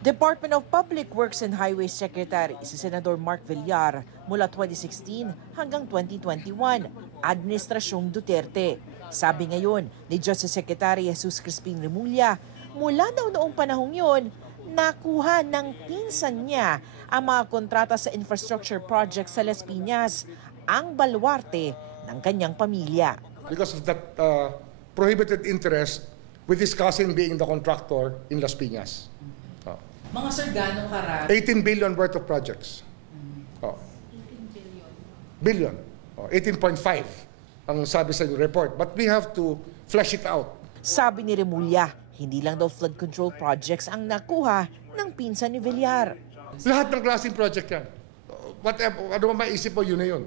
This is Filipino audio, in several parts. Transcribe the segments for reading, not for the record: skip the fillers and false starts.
Department of Public Works and Highways Secretary si Senador Mark Villar mula 2016 hanggang 2021, Administrasyong Duterte. Sabi ngayon ni Justice Secretary Jesus Crispin Remulla, mula daw noong panahong yon, nakuha ng pinsan niya ang mga kontrata sa infrastructure project sa Las Piñas, ang baluarte ng kanyang pamilya. Because of that prohibited interest with his cousin being the contractor in Las Piñas. Mga sir, gano'ng karami? 18 billion worth of projects. 18 billion. 18.5 ang sabi sa report. But we have to flesh it out. Sabi ni Remulla, hindi lang daw flood control projects ang nakuha ng pinsan ni Villar. Lahat ng klaseng project yan. Whatever, ano maisip mo, yun na yun.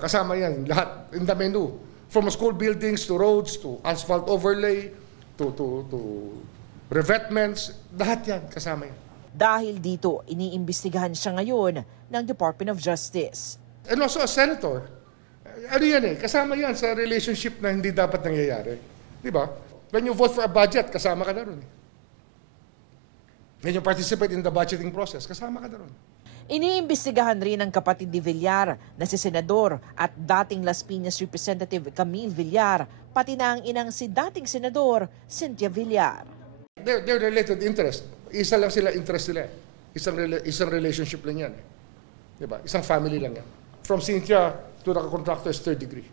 Kasama yan, lahat in the menu. From school buildings to roads to asphalt overlay to revetments, lahat yan kasama yan. Dahil dito, iniimbestigahan siya ngayon ng Department of Justice. And also a senator, ano yan kasama yan sa relationship na hindi dapat nangyayari. Di ba? When you vote for a budget, kasama ka na ron. When you participate in the budgeting process, kasama ka na ron. Iniimbestigahan rin ng kapatid ni Villar na si Senador at dating Las Piñas Representative Camille Villar, pati na ang inang si dating Senador Cynthia Villar. They're related interest. Isa lang sila interest nila. Isang relationship lang yan. Diba? Isang family lang yan. From Cynthia to the contractor is third degree.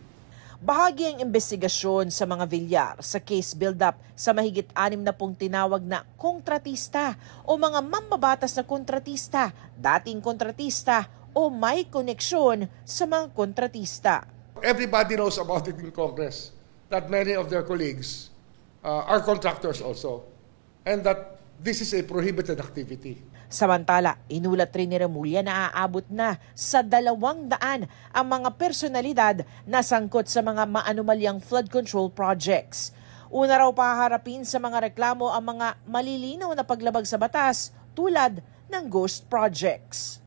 Bahagi ang investigasyon sa mga Villar sa case build-up sa mahigit 60 tinawag na kontratista o mga mambabatas na kontratista, dating kontratista o may koneksyon sa mga kontratista. Everybody knows about it in Congress that many of their colleagues are contractors also. And that this is a prohibited activity. Samantala, inulat rin ni Remulla na aabot na sa 200 ang mga personalidad na sangkot sa mga maanumalyang flood control projects. Una raw paharapin sa mga reklamo ang mga malilinaw na paglabag sa batas tulad ng ghost projects.